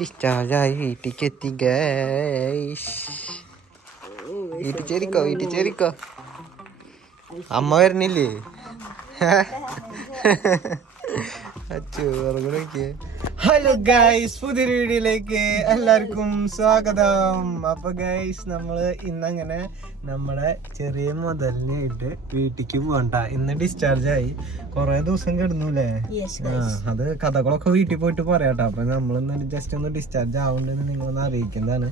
Discharge ആയി വീട്ടിലേക്ക് എത്തി ഗൈസ് അമ്മ വരണില്ലേ? അച്ചു ഉറങ്ങണോക്കിയേ ഹലോ ഗൈസ് പുതിയൊരു വീഡിയോയിലേക്ക് എല്ലാവർക്കും സ്വാഗതം. അപ്പൊ ഗൈസ് നമ്മൾ ഇന്നങ്ങനെ നമ്മളെ ചെറിയ മുതലിനായിട്ട് വീട്ടിക്ക് പോകണ്ട ഇന്ന് ഡിസ്ചാർജ് ആയി. കുറെ ദിവസം കിടന്നുല്ലേ? ആ അത് കഥകളൊക്കെ വീട്ടിൽ പോയിട്ട് പറയാട്ടോ. അപ്പൊ നമ്മളിന്ന് ജസ്റ്റ് ഒന്ന് ഡിസ്ചാർജ് ആവുന്നുണ്ടെന്ന് നിങ്ങളൊന്ന് അറിയിക്കുന്നതാണ്.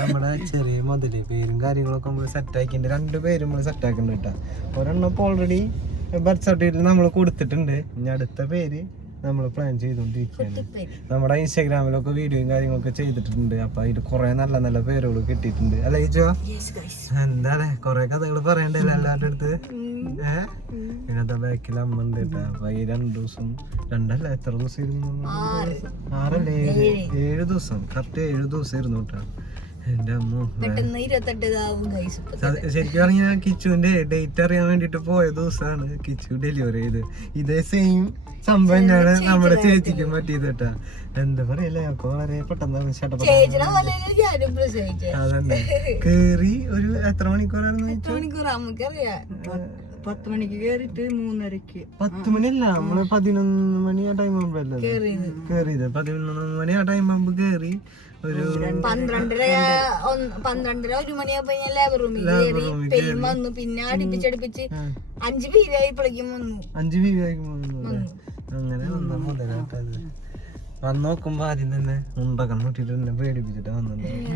നമ്മുടെ ചെറിയ മുതൽ പേരും കാര്യങ്ങളൊക്കെ നമ്മൾ സെറ്റ് ആക്കിണ്ട് രണ്ട് പേരും നമ്മൾ സെറ്റ് ആക്കുന്നുണ്ട് കേട്ടോ. ഒരെണ്ണം ഇപ്പൊ ഓൾറെഡി ബർത്ത് സർട്ടിഫിക്കറ്റ് നമ്മൾ കൊടുത്തിട്ടുണ്ട്. ഇനി അടുത്ത പേര് നമ്മൾ പ്ലാൻ ചെയ്തുകൊണ്ടിരിക്കുകയാണ് നമ്മുടെ ഇൻസ്റ്റാഗ്രാമിലൊക്കെ വീഡിയോയും കാര്യങ്ങളൊക്കെ ചെയ്തിട്ടുണ്ട് അപ്പൊ അതിൽ കുറെ നല്ല നല്ല പേരുകൾ കിട്ടിയിട്ടുണ്ട്. അല്ലേ എന്താ അല്ലെ കുറെ കഥകൾ പറയണ്ടല്ലോ എല്ലാവരുടെ അടുത്ത്? ഏഹ് ഇതിനകത്ത് ബാക്കിൽ അമ്മ ഉണ്ട് അപ്പൊ ഈ രണ്ടു ദിവസം രണ്ടല്ല എത്ര ദിവസം ഇരുന്നു? ആറല്ലേ? ഏഴ് ദിവസം. കറക്റ്റ് ഏഴ് ദിവസം ഇരുന്നു കേട്ടോ. ശരിക്കും പറഞ്ഞാൽ കിച്ചുവിന്റെ ഡേറ്റ് അറിയാൻ വേണ്ടിട്ട് പോയ ദിവസമാണ് കിച്ചു ഡെലിവറി ചെയ്ത്. ഇതേ സെയിം സംഭവം തന്നെയാണ് നമ്മുടെ ചേച്ചിക്ക് പറ്റിയത് കേട്ടാ എന്താ പറയല്ലേ വളരെ പെട്ടെന്ന് അതന്നെ. കേറി ഒരു എത്ര മണിക്കൂറായിരുന്നു പത്ത് മണിക്ക് കേറിട്ട് മൂന്നരക്ക്. പത്ത് മണിയല്ല നമ്മൾ പതിനൊന്ന് മണി ആ ടൈം ആകുമ്പോ കേറിയത്. പതിനൊന്ന് മണി ആ ടൈം ആകുമ്പോ കേറി ഒരു പന്ത്രണ്ടര പന്ത്രണ്ടര ഒരു മണിയാകുമ്പോ ഞാൻ ലേബർ റൂമിൽ കയറി പെയിൻ വന്നു. പിന്നെ അടുപ്പിച്ചടുപ്പിച്ച് അഞ്ച് പീരായപ്പോഴേക്കും വന്നു. അഞ്ച് വീ അങ്ങനെ വന്ന മുതലാട്ടത്. വന്ന് നോക്കുമ്പോ ആദ്യം തന്നെ ഉണ്ടാക്കാൻ മുട്ടിട്ട് എന്നെ പേടിപ്പിച്ചിട്ട് വന്നിട്ടുണ്ടാവും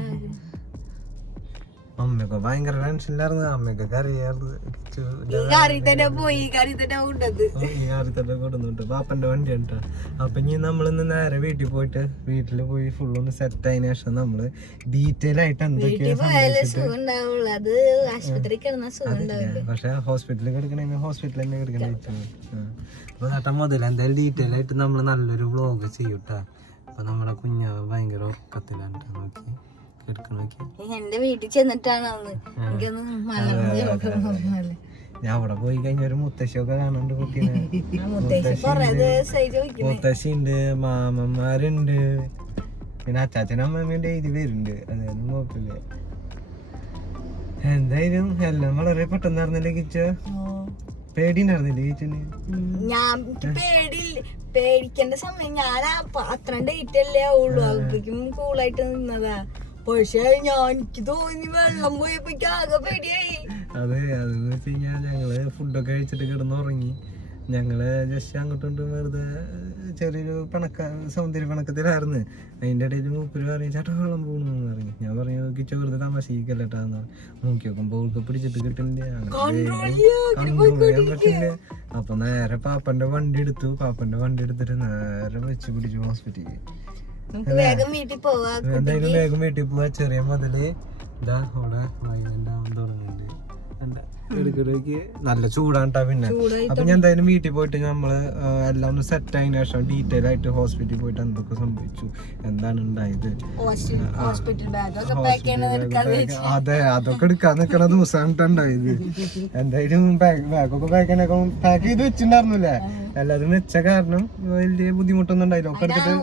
അമ്മയൊക്കെ ഭയങ്കര ടെൻഷനിലായിരുന്നു അമ്മയൊക്കെ കറിയായിരുന്നു കിച്ചു ഈ കറി തന്നെ പോയി ഈ കറി തന്നെ കൊണ്ടത് ഈ പാപ്പന്റെ വണ്ടി കേട്ടോ. അപ്പൊ ഇനി നമ്മളിന്ന് നേരെ വീട്ടിൽ പോയിട്ട് വീട്ടിൽ പോയി ഫുൾ ഒന്ന് സെറ്റ് ആയതിനു ശേഷം നമ്മൾ ഡീറ്റെയിൽ ആയിട്ട് എന്തൊക്കെയാ പോയാലേ സുഖം അത് ആശുപത്രി കിടന്ന സുഖം ഉണ്ടാവില്ല പക്ഷെ ഹോസ്പിറ്റലിൽ കിടക്കണെങ്കിൽ ഹോസ്പിറ്റലിൽ തന്നെ കിടക്കേണ്ടി വെച്ചു അപ്പൊ നേട്ടം മുതൽ എന്തായാലും ഡീറ്റെയിൽ ആയിട്ട് നമ്മൾ നല്ലൊരു വ്ളോഗ് ചെയ്യൂട്ടാ. അപ്പൊ നമ്മുടെ കുഞ്ഞാവ് ഭയങ്കര ഉറക്കത്തിലാണ്. നോക്കി. എന്റെ വീട്ടിൽ ചെന്നിട്ടാണ് ഞാൻ അവിടെ പോയി കഴിഞ്ഞ ഒരു മുത്തശ്ശിയൊക്കെ കാണാണ്ട് കുട്ടീനെ. മുത്തശ്ശി ഉണ്ട്. മാമന്മാരുണ്ട്. പിന്നെ അച്ചാച്ചനും അമ്മമ്മേന്റെ എഴുതി വരുന്നുണ്ട്. അതൊന്നും നോക്കില്ല എന്തായാലും എല്ലാം വളരെ പെട്ടെന്ന് നടന്നില്ലേ കിച്ച? പേടി ഉണ്ടായിരുന്നില്ലേ കിച്ചന്? ഞാൻ പേടിയില്ല. പേടി പേടിക്കേണ്ട സമയം ഞാൻ ആ പ- അത്ര ഡേറ്റ് അല്ലേ ആവുള്ളൂ. അപ്പോഴേക്കും കൂളായിട്ട് നിന്നതാ. പക്ഷെ ഞാൻ എനിക്ക് തോന്നി വെള്ളം പോയപ്പോ ആകെ പേടിയായി. അതെ അതെന്ന് വെച്ച് കഴിഞ്ഞാൽ ഞങ്ങൾ ഫുഡൊക്കെ കഴിച്ചിട്ട് കിടന്നുറങ്ങി. ഞങ്ങൾ ജസ്റ്റ് അങ്ങോട്ടും വെറുതെ ചെറിയൊരു പണക്ക സൗന്ദര്യ പിണക്കത്തിലായിരുന്നു. അതിന്റെ ഇടയിൽ മൂപ്പര് പറഞ്ഞു ചേട്ടാ വെള്ളം പോകണമെന്ന് പറഞ്ഞു. ഞാൻ പറഞ്ഞു കിച്ച വെറുതെ തമാശിക്കല്ലട്ടാന്ന് നോക്കി നോക്കുമ്പോൾ ഓൾക്ക് പിടിച്ചിട്ട് കിട്ടുന്നില്ല കൺട്രോൾ ചെയ്യാൻ പറ്റില്ല അപ്പൊ നേരെ പാപ്പന്റെ വണ്ടി എടുത്തു. പാപ്പന്റെ വണ്ടി എടുത്തിട്ട് നേരെ വെച്ച് പിടിച്ചു ഹോസ്പിറ്റലിൽ. വേഗം വീട്ടിൽ പോവാ എന്തായാലും വേഗം വീട്ടിൽ പോവാ. ചെറിയ മുതൽ ഇതാ അവിടെ വൈകുന്നേരം ആവാൻ തുടങ്ങുന്നുണ്ട്. നല്ല ചൂടാണ്ട്ടാ പിന്നെ. അപ്പൊ ഞാൻ എന്തായാലും വീട്ടിൽ പോയിട്ട് നമ്മൾ എല്ലാം ഒന്ന് സെറ്റ് ആയതിനു ശേഷം ഡീറ്റെയിൽ ആയിട്ട് ഹോസ്പിറ്റലിൽ പോയിട്ട് എന്തൊക്കെ സംഭവിച്ചു എന്താണ് ഉണ്ടായത്. അതെ അതൊക്കെ എടുക്കാൻ നിക്കണ ദിവസമാണ് ഉണ്ടായത്. എന്തായാലും ബാഗൊക്കെ പാക്ക് പാക്ക് ചെയ്ത് വെച്ചിട്ടുണ്ടായിരുന്നില്ലേ? എല്ലാരും വെച്ച കാരണം വലിയ ബുദ്ധിമുട്ടൊന്നും ഉണ്ടായില്ല. ഒക്കെ എടുത്തിട്ട്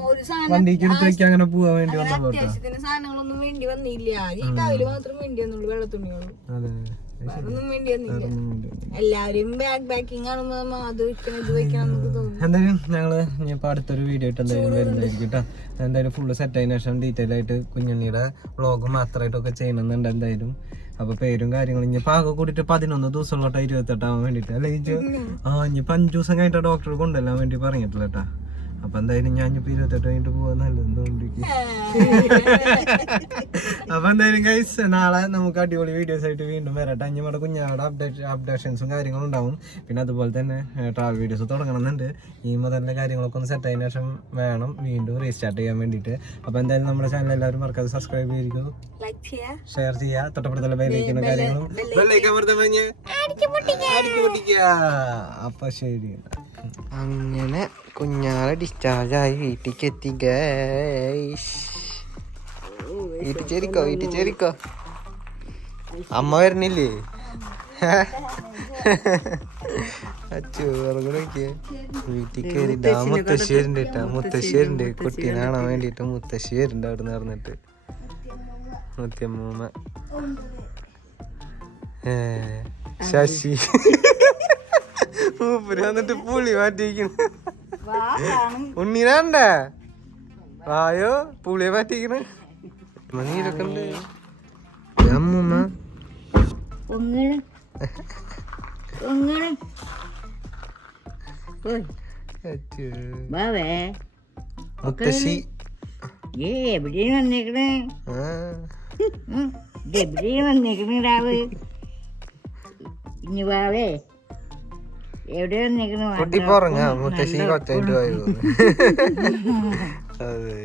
വണ്ടിക്ക് എടുത്ത് വെക്കാൻ അങ്ങനെ പോവാൻ വേണ്ടി വന്ന പോട്ടോ സാധനങ്ങളൊന്നും വേണ്ടി വന്നില്ല. ഈ ടവൽ മാത്രം വേണ്ടി വന്നുള്ളൂ വേളത്തുണികളും അതെ. കാണുമ്പോ അത് വെക്കണം ഇത് വെക്കണം എന്തായാലും ഞങ്ങൾ ഇനിയിപ്പോ അടുത്തൊരു വീഡിയോ ആയിട്ട് എന്തായാലും വരുന്നതായിരിക്കും കേട്ടോ. എന്തായാലും ഫുള്ള് സെറ്റ് ആയതിനു ശേഷം ഡീറ്റെയിൽ ആയിട്ട് കുഞ്ഞുണ്ണിയുടെ വ്ളോഗ് മാത്രമായിട്ടൊക്കെ ചെയ്യണമെന്നുണ്ട് എന്തായാലും. അപ്പൊ പേരും കാര്യങ്ങളും ഇനിയിപ്പോ ആകെ കൂടിയിട്ട് പതിനൊന്ന് ദിവസമുള്ളോട്ടാ ഇരുപത്തെട്ടാവാൻ വേണ്ടിട്ട് അല്ലെ ഇജ്ജ് ആ ഇനിയിപ്പോ അഞ്ചു ദിവസം കഴിഞ്ഞിട്ട് ഡോക്ടർ കൊണ്ടുവരാൻ വേണ്ടി പറഞ്ഞിട്ടില്ല കേട്ടാ. അപ്പൊ എന്തായാലും ഞാൻ ഇപ്പൊ ഇരുപത്തെട്ട് കഴിഞ്ഞിട്ട് പോകാൻ നല്ലത് തോന്നിക്ക് അപ്പൊ എന്തായാലും ഗൈസ് നാളെ നമുക്ക് അടിപൊളി വീഡിയോസ് ആയിട്ട് വീണ്ടും വരട്ടെ. നമ്മുടെ കുഞ്ഞാടെ അപ്ഡേറ്റ് അപ്ഡേഷൻസും കാര്യങ്ങളും ഉണ്ടാവും. പിന്നെ അതുപോലെ തന്നെ ട്രാവൽ വീഡിയോസ് തുടങ്ങണമെന്നുണ്ട്. ഈ മുതലിന്റെ കാര്യങ്ങളൊക്കെ ഒന്ന് സെറ്റ് ആയതിനു ശേഷം വേണം വീണ്ടും റീസ്റ്റാർട്ട് ചെയ്യാൻ വേണ്ടിയിട്ട്. അപ്പൊ എന്തായാലും നമ്മുടെ ചാനൽ എല്ലാവരും മറക്കാതെ സബ്സ്ക്രൈബ് ചെയ്തിരിക്കുന്നു ഷെയർ ചെയ്യുക തൊട്ടപ്പുറത്തുള്ള ബെല്ലൈക്കനും കാര്യങ്ങളും ബെല്ലൈക്കൻ അപ്പൊ ശരി. അങ്ങനെ കുഞ്ഞാളെ ഡിസ്ചാർജ് ആയി വീട്ടിലേക്ക് എത്തി വീട്ടിൽ ചേരിക്കോ വീട്ടിൽ ചേരിക്കോ അമ്മ വരണില്ലേ കയറിട്ട് ആ മുത്തശ്ശി വരുന്നുണ്ട് കേട്ടാ. മുത്തശ്ശി വരുന്നുണ്ട് കുട്ടീനെ കാണാൻ വേണ്ടിട്ട് മുത്തശ്ശി വരുന്നുണ്ട് അവിടെ നിന്ന് പറഞ്ഞിട്ട്. മുത്തമ്മൂമ്മ. ശശി. മൂപ്പര് വന്നിട്ട് പുളി മാറ്റിയിരിക്കുന്നു. ഉണ്ണീനാണ്ട വായോ പുളിയെ പറ്റിക്കണ്. ഉണ്ട് അമ്മൂമ്മ മുത്തശ്ശി. എവിടെയാണ് വന്നേക്കണേ? ആ. ഇത് എവിടെയാണ് വന്നേക്കണേ രാവ്? ഇനി വന്നേക്കണേ കുട്ടി പറഞ്ഞ മുത്തശ്ശി കൊച്ചായിട്ട് പോയി അതെ.